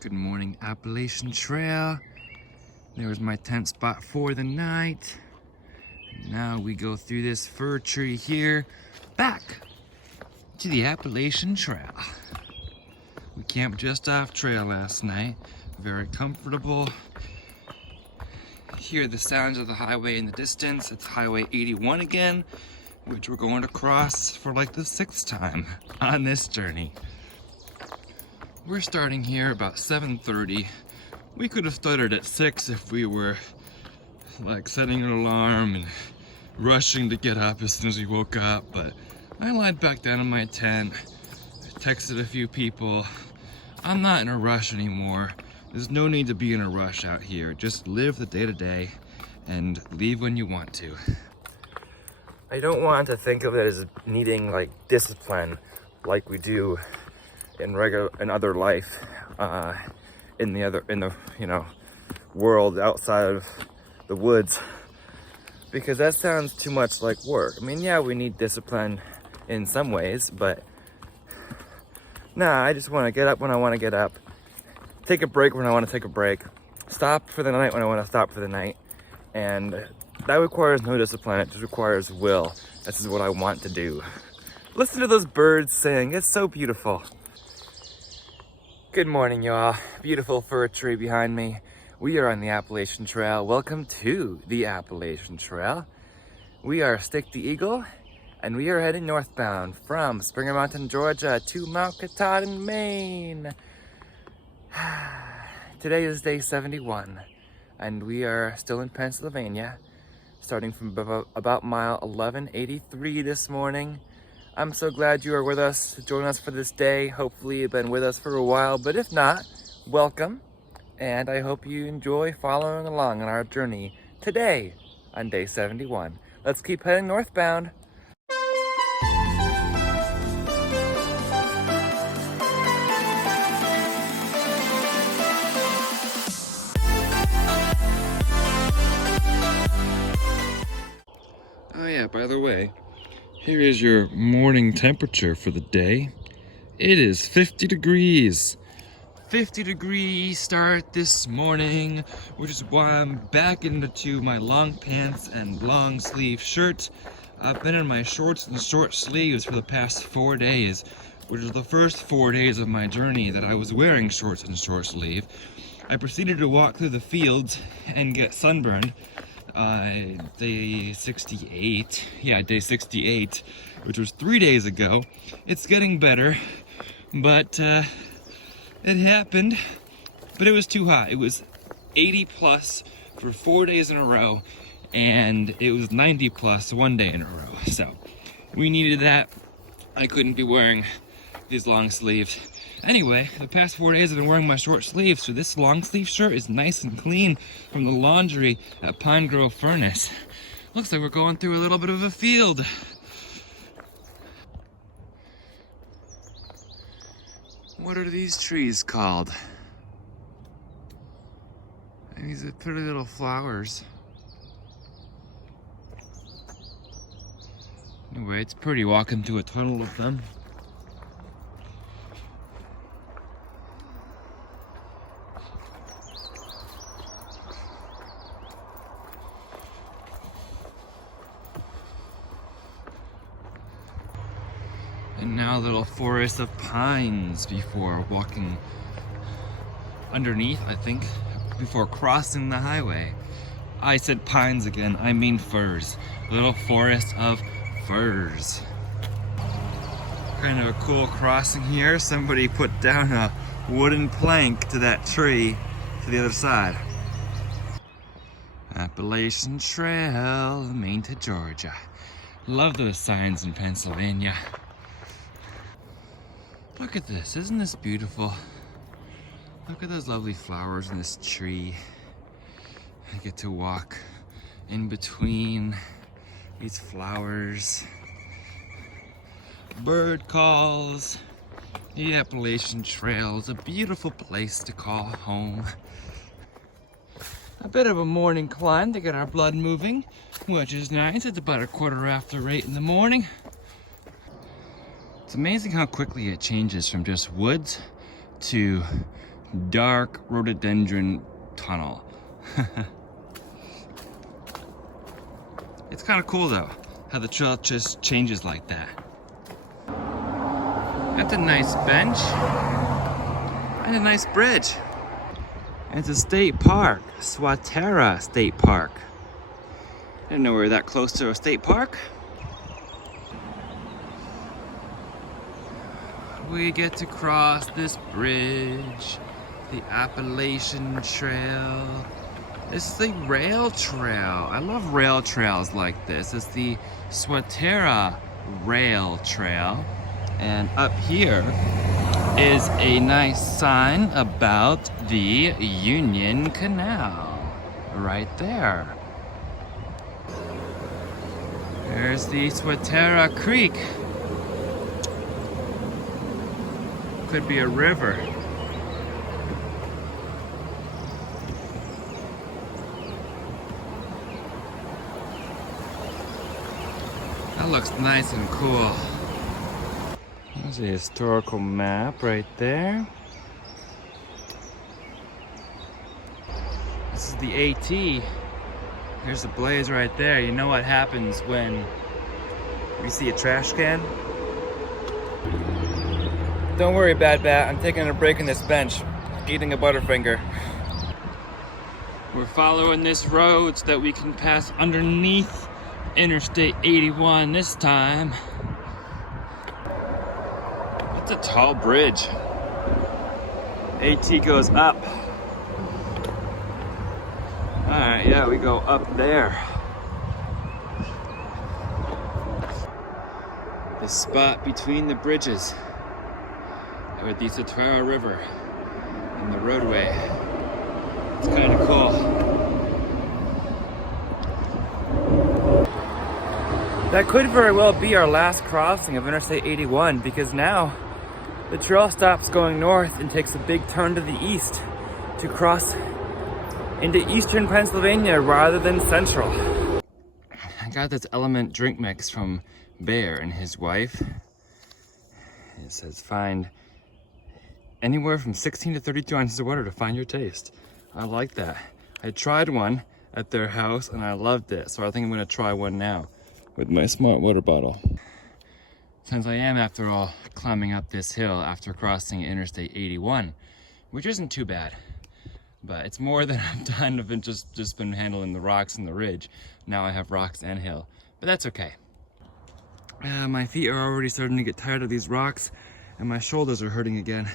Good morning, Appalachian Trail. There's my tent spot for the night. And now we go through this fir tree here, back to the Appalachian Trail. We camped just off trail last night. Very comfortable. Hear the sounds of the highway in the distance. It's Highway 81 again, which we're going to cross for like the 6th time on this journey. We're starting here about 7:30. We could have started at 6 if we were like setting an alarm and rushing to get up as soon as we woke up, but I lied back down in my tent, texted a few people. I'm not in a rush anymore. There's no need to be in a rush out here. Just live the day to day and leave when you want to. I don't want to think of it as needing like discipline like we do in other life, in the world outside of the woods, because that sounds too much like work. I mean, yeah, we need discipline in some ways, but nah, I just want to get up when I want to get up, take a break when I want to take a break, stop for the night when I want to stop for the night, and that requires no discipline. It just requires will. This is what I want to do. Listen to those birds sing. It's so beautiful. Good morning, y'all. Beautiful fir tree behind me. We are on the Appalachian Trail. Welcome to the Appalachian Trail. We are Stick the Eagle, and we are heading northbound from Springer Mountain, Georgia to Mount Katahdin, Maine. Today is day 71, and we are still in Pennsylvania, starting from about mile 1183 this morning. I'm so glad you are with us to join us for this day. Hopefully you've been with us for a while, but if not, welcome. And I hope you enjoy following along on our journey today on day 71. Let's keep heading northbound. Oh yeah, by the way, here is your morning temperature for the day. It is 50 degrees. 50 degree start this morning, which is why I'm back into my long pants and long sleeve shirt. I've been in my shorts and short sleeves for the past 4 days, which is the first 4 days of my journey that I was wearing shorts and short sleeve. I proceeded to walk through the fields and get sunburned. Day 68, day 68, which was 3 days ago. It's getting better, but it happened, but it was too hot. It was 80 plus for 4 days in a row, and it was 90 plus 1 day in a row. So we needed that. I couldn't be wearing these long sleeves. Anyway, the past 4 days I've been wearing my short sleeves, so this long sleeve shirt is nice and clean from the laundry at Pine Grove Furnace. Looks like we're going through a little bit of a field. What are these trees called? These are pretty little flowers. Anyway, it's pretty walking through a tunnel of them. And now a little forest of pines before walking underneath, I think, before crossing the highway. I said pines again, I mean firs. A little forest of firs. Kind of a cool crossing here. Somebody put down a wooden plank to that tree to the other side. Appalachian Trail, Maine to Georgia. Love those signs in Pennsylvania. Look at this, isn't this beautiful? Look at those lovely flowers in this tree. I get to walk in between these flowers. Bird calls. The Appalachian Trail is a beautiful place to call home. A bit of a morning climb to get our blood moving, which is nice. It's about 8:15 in the morning. It's amazing how quickly it changes from just woods to dark rhododendron tunnel. It's kind of cool though, how the trail just changes like that. That's a nice bench and a nice bridge. And it's a state park, Swatara State Park. I didn't know we were that close to a state park. We get to cross this bridge, the Appalachian Trail. This is the rail trail. I love rail trails like this. It's the Swatara Rail Trail. And up here is a nice sign about the Union Canal. Right there. There's the Swatara Creek. Could be a river. That looks nice and cool. There's a historical map right there. This is the AT. There's the blaze right there. You know what happens when we see a trash can? Don't worry, Bad Bat. I'm taking a break in this bench, eating a Butterfinger. We're following this road so that we can pass underneath Interstate 81 this time. It's a tall bridge. AT goes up. Alright, yeah, we go up there. The spot between the bridges with the Swatara River and the roadway. It's kind of cool. That could very well be our last crossing of Interstate 81 because now the trail stops going north and takes a big turn to the east to cross into eastern Pennsylvania rather than central. I got this Element drink mix from Bear and his wife. It says find anywhere from 16 to 32 ounces of water to find your taste. I like that. I tried one at their house and I loved it, so I think I'm gonna try one now with my smart water bottle. Since I am, after all, climbing up this hill after crossing Interstate 81, which isn't too bad. But it's more than I've done. I've been just been handling the rocks and the ridge. Now I have rocks and hill, but that's okay. My feet are already starting to get tired of these rocks and my shoulders are hurting again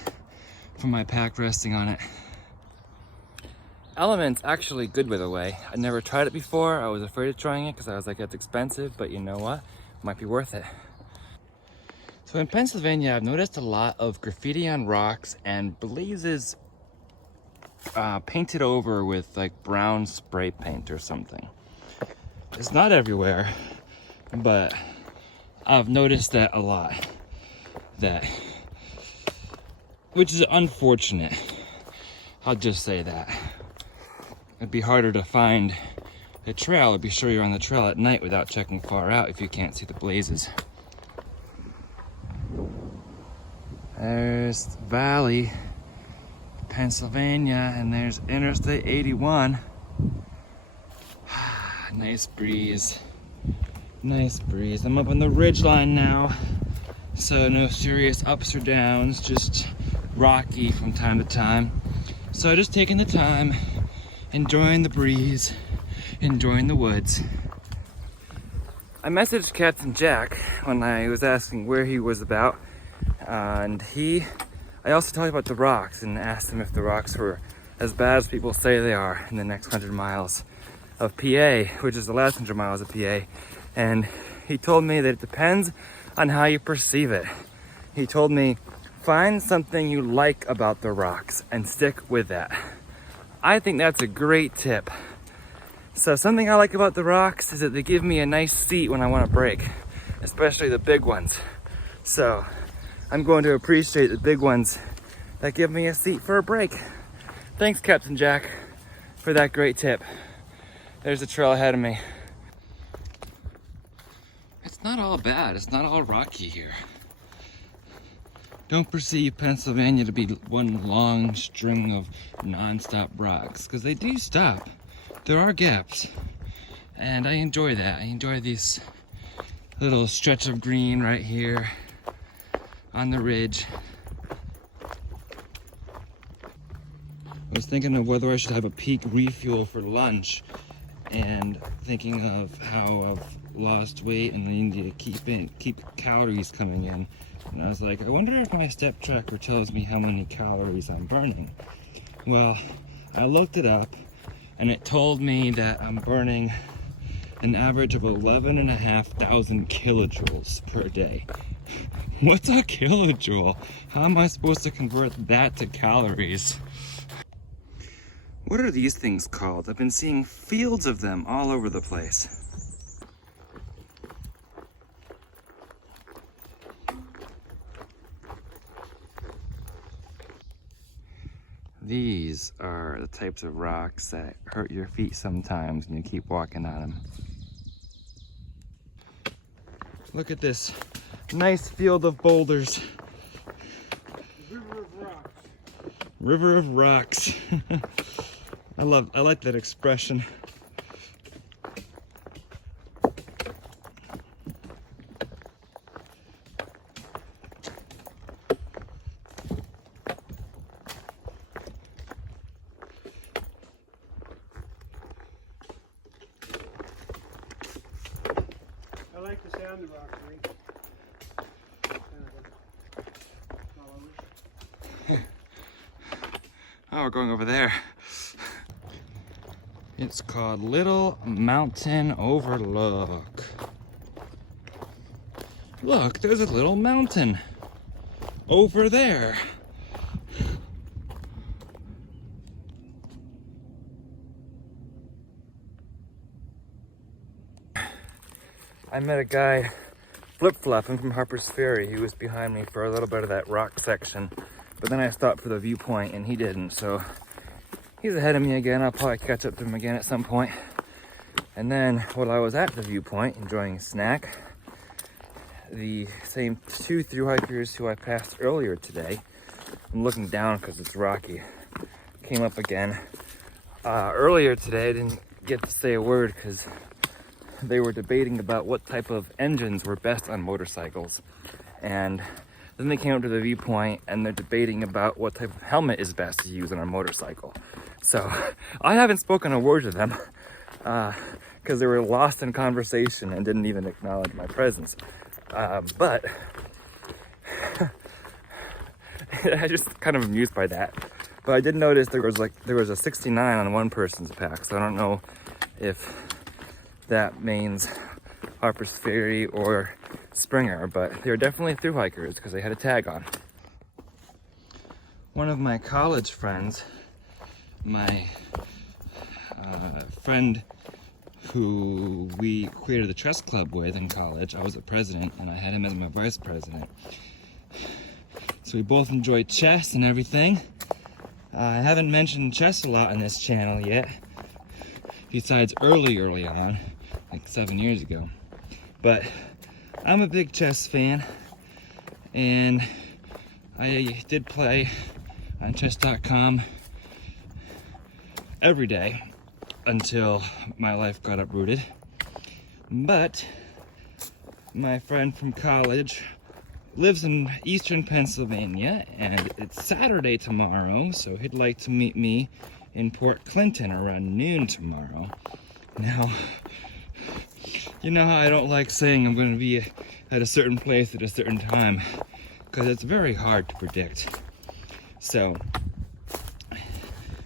from my pack resting on it. Element's actually good, by the way. I never tried it before. I was afraid of trying it because I was like, it's expensive, but you know what? It might be worth it. So in Pennsylvania, I've noticed a lot of graffiti on rocks and blazes painted over with like brown spray paint or something. It's not everywhere, but I've noticed that a lot. Which is unfortunate. I'll just say that. It'd be harder to find the trail or be sure you're on the trail at night without checking far out if you can't see the blazes. There's Valley, Pennsylvania, and there's Interstate 81. Nice breeze. Nice breeze. I'm up on the ridgeline now, so no serious ups or downs, just rocky from time to time. So just taking the time, enjoying the breeze, enjoying the woods. I messaged Captain Jack when I was asking where he was about, and I also talked about the rocks and asked him if the rocks were as bad as people say they are in the next 100 miles of PA, which is the last 100 miles of PA. And he told me that it depends on how you perceive it. He told me, find something you like about the rocks and stick with that. I think that's a great tip. So something I like about the rocks is that they give me a nice seat when I want to brake, especially the big ones. So I'm going to appreciate the big ones that give me a seat for a break. Thanks, Captain Jack, for that great tip. There's the trail ahead of me. It's not all bad. It's not all rocky here. don't perceive Pennsylvania to be one long string of non-stop rocks, because they do stop. There are gaps, and I enjoy that. I enjoy this little stretch of green right here on the ridge. I was thinking of whether I should have a peak refuel for lunch, and thinking of how I've lost weight and I need to keep calories coming in. And I was like, I wonder if my step tracker tells me how many calories I'm burning. Well, I looked it up, and it told me that I'm burning an average of 11,500 kilojoules per day. What's a kilojoule? How am I supposed to convert that to calories? What are these things called? I've been seeing fields of them all over the place. These are the types of rocks that hurt your feet sometimes when you keep walking on them. Look at this nice field of boulders. River of rocks. River of rocks. I like that expression. I like the sound of rocks, Oh, we're going over there. It's called Little Mountain Overlook. Look, there's a little mountain over there. I met a guy flip-flopping from Harper's Ferry. He was behind me for a little bit of that rock section, but then I stopped for the viewpoint and he didn't, so he's ahead of me again. I'll probably catch up to him again at some point. And then while I was at the viewpoint enjoying a snack, the same two thru-hikers who I passed earlier today, I'm looking down because it's rocky, came up again. Earlier today I didn't get to say a word because they were debating about what type of engines were best on motorcycles. And then they came up to the viewpoint and they're debating about what type of helmet is best to use on a motorcycle. So I haven't spoken a word to them because they were lost in conversation and didn't even acknowledge my presence. But I just kind of amused by that. But I did notice there was a 69 on one person's pack, so I don't know if that means Harper's Ferry or Springer, but they were definitely thru-hikers because they had a tag on. One of my college friends, my friend who we created the chess club with in college, I was the president and I had him as my vice president. So we both enjoyed chess and everything. I haven't mentioned chess a lot on this channel yet, besides early on, like 7 years ago. But I'm a big chess fan, and I did play on chess.com every day until my life got uprooted. But my friend from college lives in eastern Pennsylvania, and it's Saturday tomorrow, so he'd like to meet me in Port Clinton around noon tomorrow. Now, you know how I don't like saying I'm going to be at a certain place at a certain time, because it's very hard to predict. So,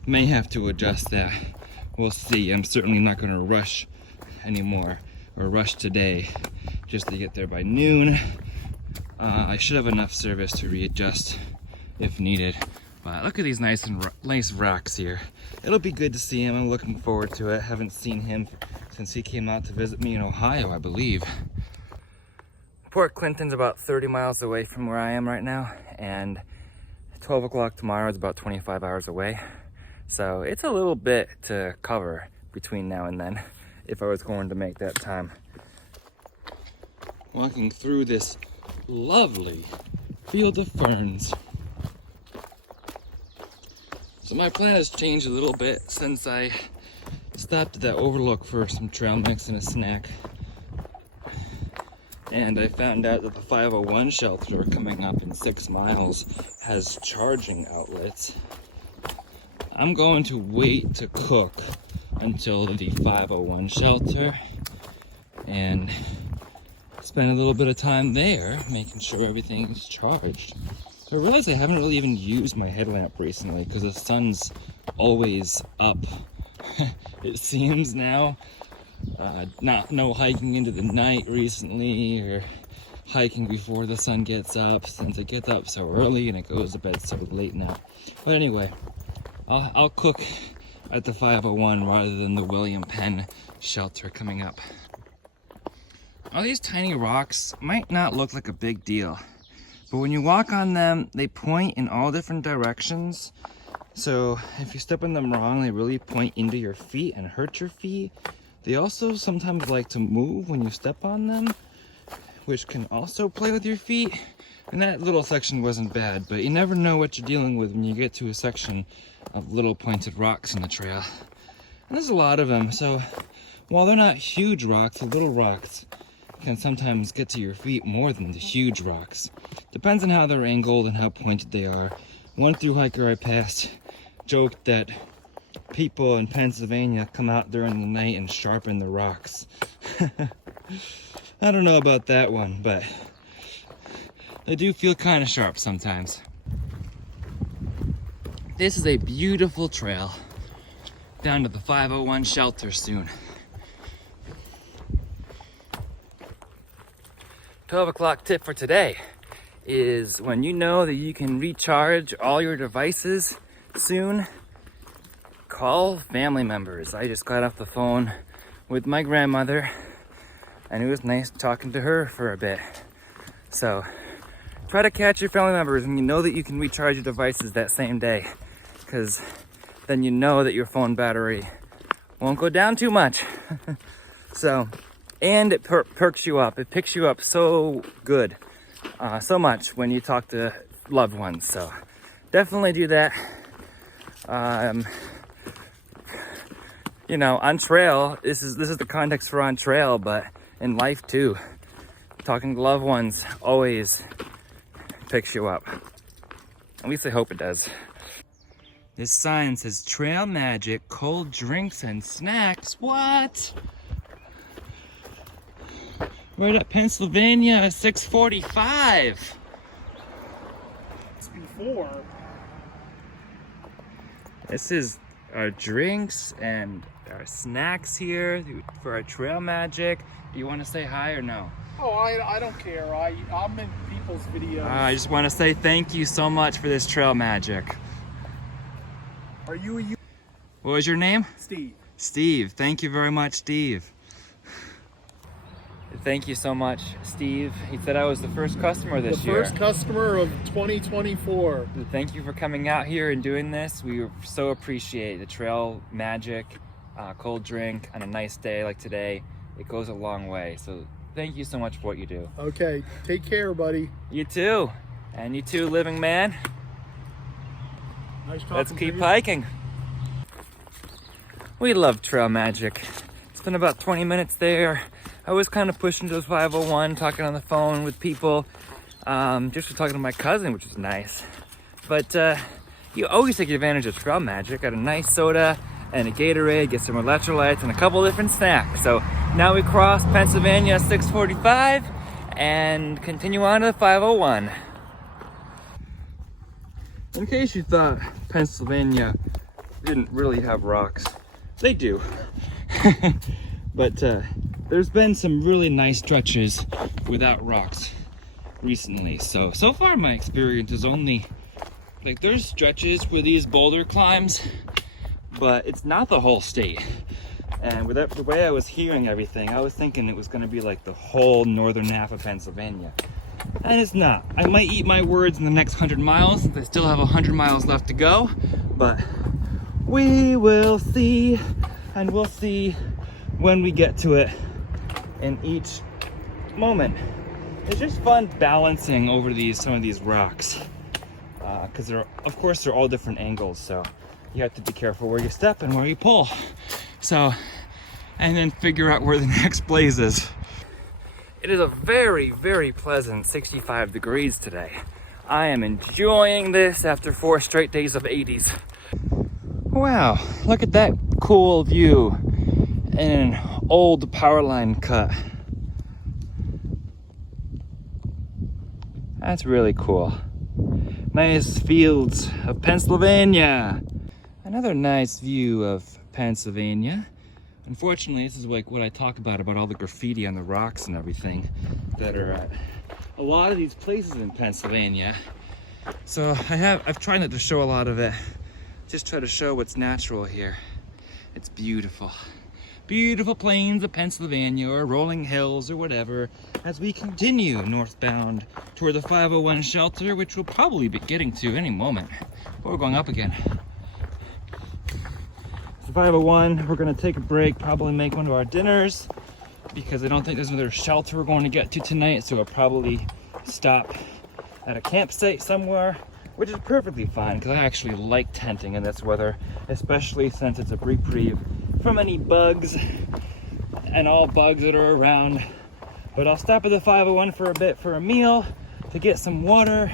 may have to adjust that. We'll see. I'm certainly not going to rush anymore, or rush today, just to get there by noon. I should have enough service to readjust if needed. But look at these nice rocks here. It'll be good to see him. I'm looking forward to it. Haven't seen him since he came out to visit me in Ohio, I believe. Port Clinton's about 30 miles away from where I am right now, and 12 o'clock tomorrow is about 25 hours away. So it's a little bit to cover between now and then if I was going to make that time. Walking through this lovely field of ferns. So my plan has changed a little bit since I stopped at that overlook for some trail mix and a snack. And I found out that the 501 shelter coming up in 6 miles has charging outlets. I'm going to wait to cook until the 501 shelter and spend a little bit of time there making sure everything is charged. I realize I haven't really even used my headlamp recently because the sun's always up. It seems now. No hiking into the night recently or hiking before the sun gets up since it gets up so early and it goes to bed so late now. But anyway, I'll cook at the 501 rather than the William Penn shelter coming up. All these tiny rocks might not look like a big deal, but when you walk on them, they point in all different directions. So if you step on them wrong, they really point into your feet and hurt your feet. They also sometimes like to move when you step on them, which can also play with your feet. And that little section wasn't bad, but you never know what you're dealing with when you get to a section of little pointed rocks in the trail. And there's a lot of them, so while they're not huge rocks, the little rocks can sometimes get to your feet more than the huge rocks. Depends on how they're angled and how pointed they are. One thru-hiker I passed joked that people in Pennsylvania come out during the night and sharpen the rocks. I don't know about that one, but they do feel kind of sharp sometimes. This is a beautiful trail down to the 501 shelter soon. 12 o'clock tip for today is when you know that you can recharge all your devices soon, call family members. I just got off the phone with my grandmother and it was nice talking to her for a bit. So try to catch your family members and you know that you can recharge your devices that same day, because then you know that your phone battery won't go down too much. So, and it perks you up. It picks you up so good, so much when you talk to loved ones. So definitely do that. You know, on trail, this is the context for on trail, but in life too, talking to loved ones always picks you up. At least I hope it does. This sign says Trail Magic, cold drinks and snacks. What? Right at Pennsylvania, 6:45. It's before. This is our drinks and our snacks here for our Trail Magic. Do you want to say hi or no? Oh, I don't care. I'm in people's videos. I just want to say thank you so much for this Trail Magic. Are you? What was your name? Steve. Steve. Thank you very much, Steve. Thank you so much, Steve. He said I was the first customer this year. The first customer of 2024. Thank you for coming out here and doing this. We so appreciate the Trail Magic, cold drink on a nice day like today. It goes a long way. So thank you so much for what you do. Okay, take care, buddy. You too. And you too, living man. Nice talking Let's to keep you. hiking. We love Trail Magic. It's been about 20 minutes there. I was kind of pushing to the 501, talking on the phone with people. Just talking to my cousin, which is nice. But you always take advantage of Trail Magic. Got a nice soda and a Gatorade, get some electrolytes and a couple different snacks. So now we cross Pennsylvania 6:45 and continue on to the 501. In case you thought Pennsylvania didn't really have rocks, they do. But there's been some really nice stretches without rocks recently. So far my experience is only, like, there's stretches with these boulder climbs, but it's not the whole state. And with the way I was hearing everything, I was thinking it was gonna be like the whole northern half of Pennsylvania. And it's not. I might eat my words in the next 100 miles, since I still have 100 miles left to go, but we will see, and we'll see when we get to it in each moment. It's just fun balancing over some of these rocks, because they're all different angles, so you have to be careful where you step and where you pull. So, and then figure out where the next blaze is. It is a very, very pleasant 65 degrees today. I am enjoying this after 4 straight days of 80s. Wow, look at that cool view and an old power line cut. That's really cool. Nice fields of Pennsylvania. Another nice view of Pennsylvania. Unfortunately, this is like what I talk about all the graffiti on the rocks and everything that are at a lot of these places in Pennsylvania. So I've tried not to show a lot of it. Just try to show what's natural here. It's beautiful. Beautiful plains of Pennsylvania, or rolling hills, or whatever, as we continue northbound toward the 501 shelter, which we'll probably be getting to any moment. But we're going up again. It's 501, we're gonna take a break, probably make one of our dinners, because I don't think there's another shelter we're going to get to tonight, so we'll probably stop at a campsite somewhere, which is perfectly fine, because I actually like tenting in this weather, especially since it's a reprieve from any bugs and all bugs that are around. But I'll stop at the 501 for a bit for a meal, to get some water,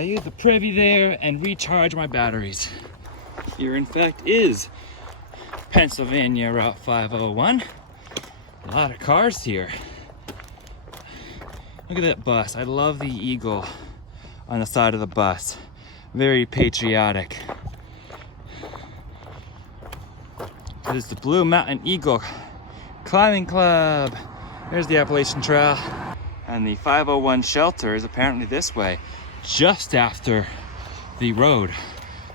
use the privy there, and recharge my batteries. Here, in fact, is Pennsylvania Route 501. A lot of cars here. Look at that bus. I love the eagle on the side of the bus. Very patriotic. It is the Blue Mountain Eagle Climbing Club. There's the Appalachian Trail. And the 501 shelter is apparently this way, just after the road.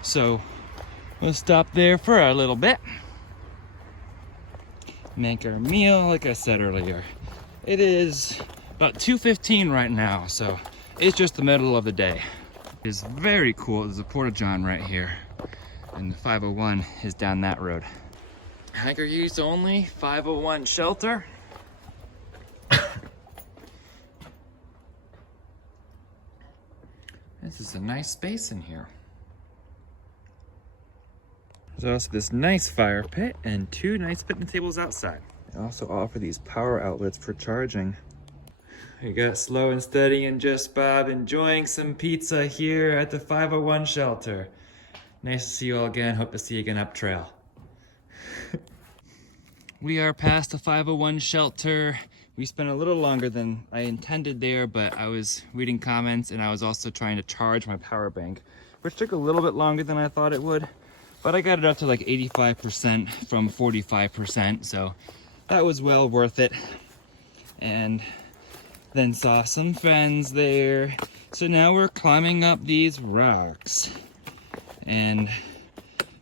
So we'll stop there for a little bit. Make our meal, like I said earlier. It is about 2:15 right now, so it's just the middle of the day. It's very cool. There's a porta-john right here, and the 501 is down that road. Hiker use only, 501 shelter. This is a nice space in here. There's also this nice fire pit and 2 nice picnic tables outside. They also offer these power outlets for charging. We got Slow and Steady and Just Bob enjoying some pizza here at the 501 shelter. Nice to see you all again. Hope to see you again up trail. We are past the 501 shelter. We spent a little longer than I intended there, but I was reading comments and I was also trying to charge my power bank, which took a little bit longer than I thought it would. But I got it up to like 85% from 45%, so that was well worth it. And then saw some friends there. So now we're climbing up these rocks. And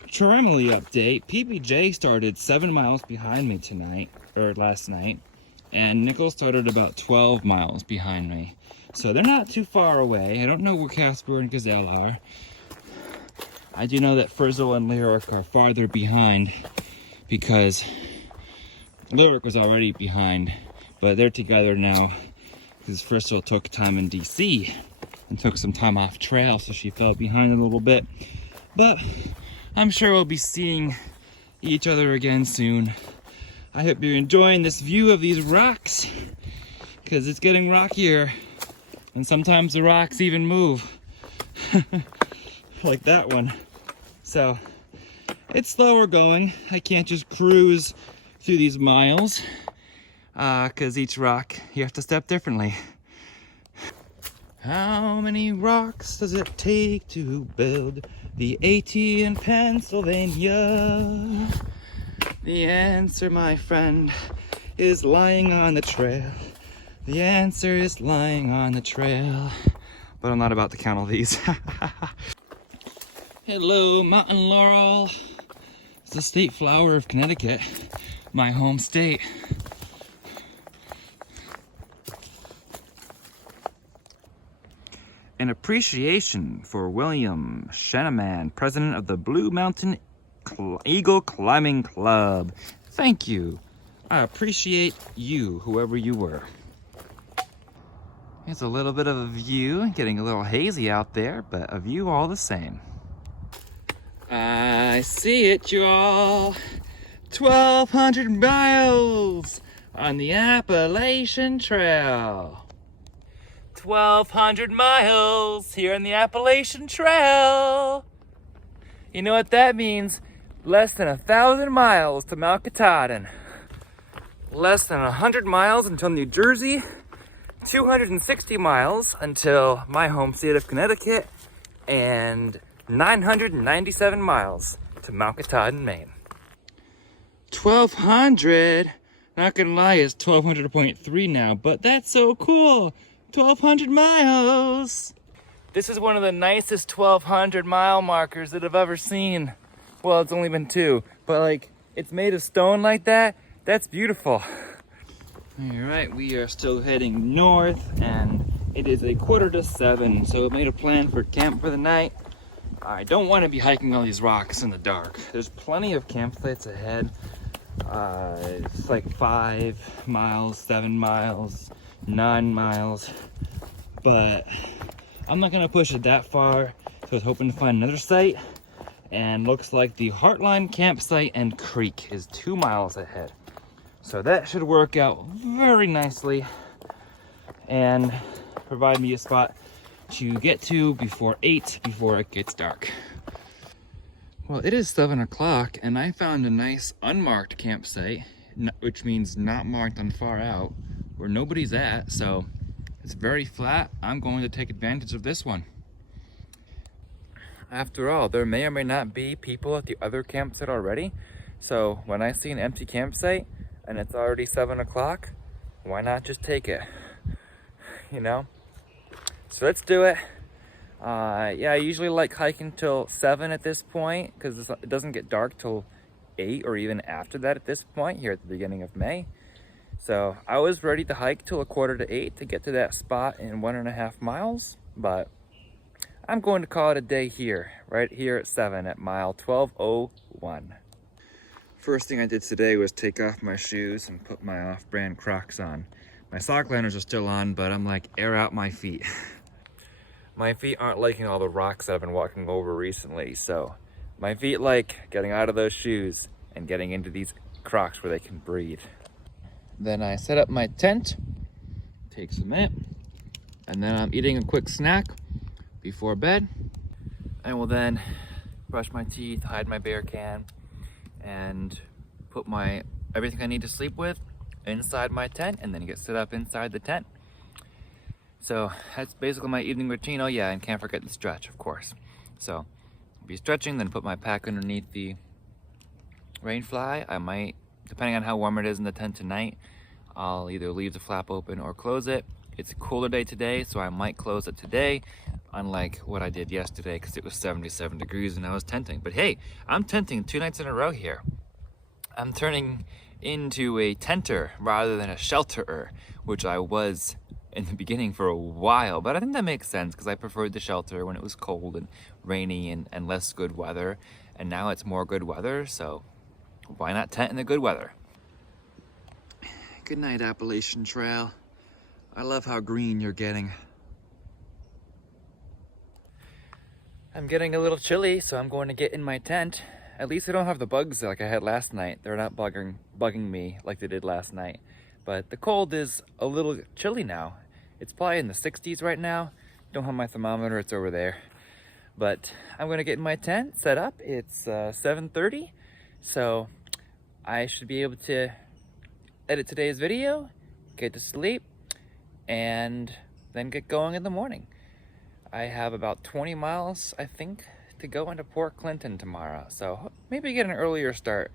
Trimley update, PBJ started 7 miles behind me last night. And Nickel started about 12 miles behind me. So they're not too far away. I don't know where Casper and Gazelle are. I do know that Frizzle and Lyric are farther behind, because Lyric was already behind, but they're together now because Frizzle took time in DC and took some time off trail, so she fell behind a little bit. But I'm sure we'll be seeing each other again soon. I hope you're enjoying this view of these rocks, because it's getting rockier, and sometimes the rocks even move. Like that one. So it's slower going. I can't just cruise through these miles, because each rock you have to step differently. How many rocks does it take to build the AT in Pennsylvania? The answer, my friend, is lying on the trail. The answer is lying on the trail. But I'm not about to count all these. Hello, Mountain Laurel. It's the state flower of Connecticut, my home state. An appreciation for William Shenaman, president of the Blue Mountain Eagle Climbing Club. Thank you. I appreciate you, whoever you were. Here's a little bit of a view, getting a little hazy out there, but a view all the same. I see it, y'all. 1,200 miles on the Appalachian Trail. 1,200 miles here on the Appalachian Trail. You know what that means? Less than 1,000 miles to Mount Katahdin. Less than 100 miles until New Jersey. 260 miles until my home state of Connecticut. And 997 miles to Mount Katahdin, Maine. 1,200? Not gonna lie, it's 1,200.3 now, but that's so cool. 1,200 miles. This is one of the nicest 1,200 mile markers that I've ever seen. Well, it's only been 2, but like, it's made of stone like that. That's beautiful. All right, we are still heading north, and it is 6:45, so we made a plan for camp for the night. I don't want to be hiking all these rocks in the dark. There's plenty of campsites ahead. It's like 5 miles, 7 miles, 9 miles, but I'm not gonna push it that far. So I was hoping to find another site, and looks like the Heartline campsite and creek is 2 miles ahead. So that should work out very nicely and provide me a spot to get to before 8, before it gets dark. Well, it is 7 o'clock, and I found a nice unmarked campsite, which means not marked on far out, where nobody's at, so it's very flat. I'm going to take advantage of this one. After all, there may or may not be people at the other campsite already, so when I see an empty campsite and it's already 7 o'clock, why not just take it? You know? So let's do it. Yeah, I usually like hiking till 7 at this point because it doesn't get dark till 8 or even after that at this point here at the beginning of May. So I was ready to hike till 7:45 to get to that spot in 1.5 miles, but I'm going to call it a day here, right here at 7 at mile 1201. First thing I did today was take off my shoes and put my off-brand Crocs on. My sock liners are still on, but I'm like, air out my feet. My feet aren't liking all the rocks that I've been walking over recently, so my feet like getting out of those shoes and getting into these Crocs where they can breathe. Then I set up my tent, takes a minute, and then I'm eating a quick snack before bed. I will then brush my teeth, hide my beer can, and put my everything I need to sleep with inside my tent, and then get set up inside the tent. So that's basically my evening routine. Oh yeah, and can't forget the stretch, of course. So I'll be stretching, then put my pack underneath the rainfly. I might, depending on how warm it is in the tent tonight, I'll either leave the flap open or close it. It's a cooler day today, so I might close it today, unlike what I did yesterday because it was 77 degrees and I was tenting. But hey, I'm tenting 2 nights in a row here. I'm turning into a tenter rather than a shelterer, which I was in the beginning for a while, but I think that makes sense because I preferred the shelter when it was cold and rainy and less good weather, and now it's more good weather, so why not tent in the good weather? Good night, Appalachian Trail. I love how green you're getting. I'm getting a little chilly, so I'm going to get in my tent. At least I don't have the bugs like I had last night. They're not bugging me like they did last night. But the cold is a little chilly now. It's probably in the 60s right now. Don't have my thermometer, it's over there. But I'm gonna get in my tent, set up. It's 7:30, so I should be able to edit today's video, get to sleep, and then get going in the morning. I have about 20 miles, I think, to go into Port Clinton tomorrow. So maybe get an earlier start,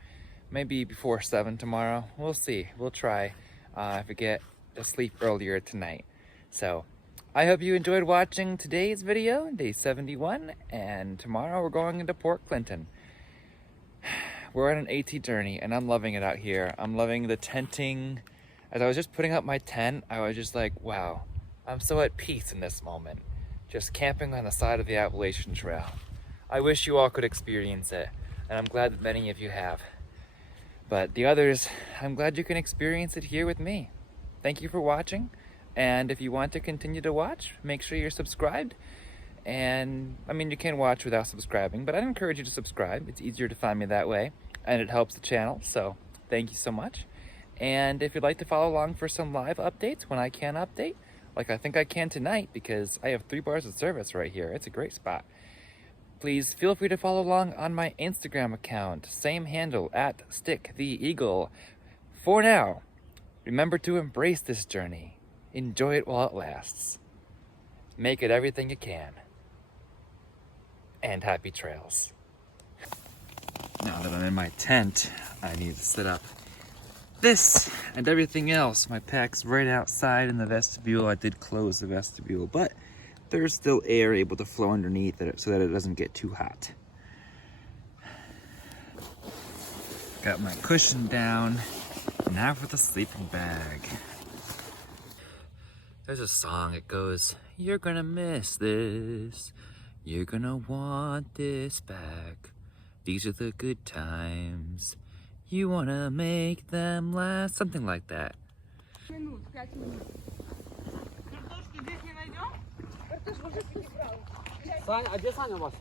maybe before 7 tomorrow. We'll see, we'll try. If I get to sleep earlier tonight. So I hope you enjoyed watching today's video, day 71, and tomorrow we're going into Port Clinton. We're on an AT journey and I'm loving it out here. I'm loving the tenting. As I was just putting up my tent, I was just like, wow, I'm so at peace in this moment. Just camping on the side of the Appalachian Trail. I wish you all could experience it, and I'm glad that many of you have. But the others, I'm glad you can experience it here with me. Thank you for watching. And if you want to continue to watch, make sure you're subscribed. And I mean, you can watch without subscribing, but I'd encourage you to subscribe. It's easier to find me that way, and it helps the channel, so thank you so much. And if you'd like to follow along for some live updates when I can update, like I think I can tonight because I have 3 bars of service right here. It's a great spot. Please feel free to follow along on my Instagram account, same handle, @StickTheEagle. For now, remember to embrace this journey. Enjoy it while it lasts. Make it everything you can. And happy trails. Now that I'm in my tent, I need to set up this and everything else. My pack's right outside in the vestibule. I did close the vestibule, but there's still air able to flow underneath it so that it doesn't get too hot. Got my cushion down. Now for the sleeping bag. There's a song, it goes, "You're gonna miss this. You're gonna want this back. These are the good times. You wanna make them last." Something like that. Саня, а где Саня у вас?